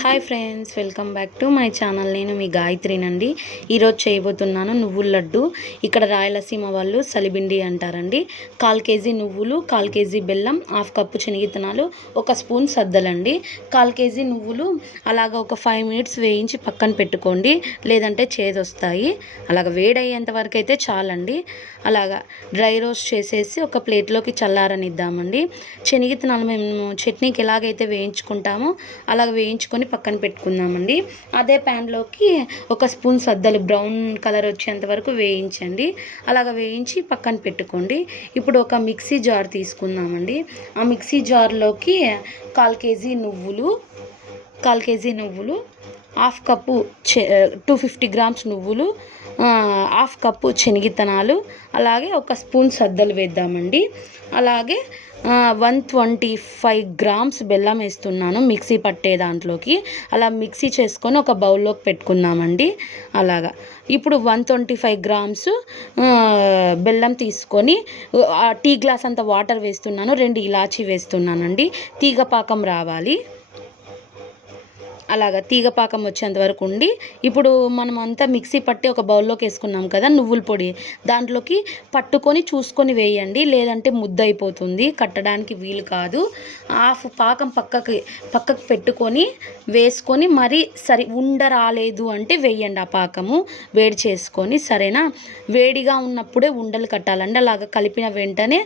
Hi friends, welcome back to my channel. నేను మీ గాయత్రినండి. ఈరోజు చేయబోతున్నాను నువ్వుల లడ్డు. ఇక్కడ రాయలసీమ వాళ్ళు సలిబిండి అంటారండి. 1/4 కేజీ నువ్వులు, 1/4 కేజీ బెల్లం, 1/2 కప్పు శనగిత్తనాలు, 1 స్పూన్ సద్దలండి. 1/4 కేజీ నువ్వులు అలాగ ఒక 5 మినిట్స్ వేయించి పక్కన పెట్టుకోండి, లేదంటే చేదొస్తాయి. అలాగ వేడయ్యేంత వరకు అయితే చాలండి. అలాగా డ్రై రోస్ట్ చేసేసి ఒక ప్లేట్లోకి చల్లారనిద్దామండి. శనగిత్తనాలు మేము చట్నీకి ఎలాగైతే వేయించుకుంటామో అలాగ వేయించుకొని పక్కన పెట్టుకుందామండి. అదే ప్యాన్లోకి 1 స్పూన్ సద్దలు బ్రౌన్ కలర్ వచ్చేంత వరకు వేయించండి. అలాగ వేయించి పక్కన పెట్టుకోండి. ఇప్పుడు ఒక మిక్సీ జార్ తీసుకుందామండి. ఆ మిక్సీ జార్లోకి 1/4 కేజీ నువ్వులు, 1/4 కేజీ నువ్వులు, 1/2 కప్పు 250 గ్రామ్స్ నువ్వులు, 1/2 కప్పు శనగిత్తనాలు, అలాగే 1 స్పూన్ సద్దలు వేద్దామండి. అలాగే 125 గ్రామ్స్ బెల్లం వేస్తున్నాను మిక్సీ పట్టే దాంట్లోకి. అలా మిక్సీ చేసుకొని ఒక బౌల్లోకి పెట్టుకుందామండి. అలాగా ఇప్పుడు 125 గ్రామ్స్ బెల్లం తీసుకొని టీ గ్లాస్ అంత వాటర్ వేస్తున్నాను. 2 ఇలాచీ వేస్తున్నానండి. తీగపాకం రావాలి. అలాగా తీగపాకం వచ్చేంత వరకు ఉండి, ఇప్పుడు మనం అంతా మిక్సీ పట్టి ఒక బౌల్లోకి వేసుకున్నాం కదా నువ్వుల పొడి, దాంట్లోకి పట్టుకొని చూసుకొని వేయండి, లేదంటే ముద్ద అయిపోతుంది, కట్టడానికి వీలు కాదు. హాఫ్ పాకం పక్కకు పెట్టుకొని వేసుకొని మరి ఉండ రాలేదు అంటే వేయండి. ఆ పాకము వేడి చేసుకొని, సరేనా? వేడిగా ఉన్నప్పుడే ఉండలు కట్టాలండి. అలాగ కలిపిన వెంటనే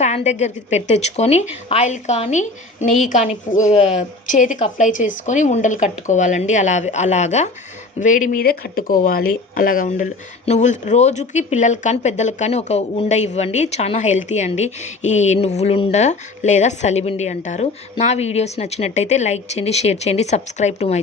ఫ్యాన్ దగ్గరికి తెచ్చుకొని ఆయిల్ కానీ నెయ్యి కానీ చేతికి అప్లై చేసుకొని ఉండలు కట్టుకోవాలండి. అలాగా వేడి మీదే కట్టుకోవాలి. అలాగా ఉండలు నువ్వులు రోజుకి పిల్లలకి కానీ పెద్దలకు కానీ ఒక ఉండ ఇవ్వండి. చాలా హెల్తీ అండి ఈ నువ్వులుండ, లేదా సలిబిండి అంటారు. నా వీడియోస్ నచ్చినట్టయితే లైక్ చేయండి, షేర్ చేయండి, సబ్స్క్రైబ్ టు మై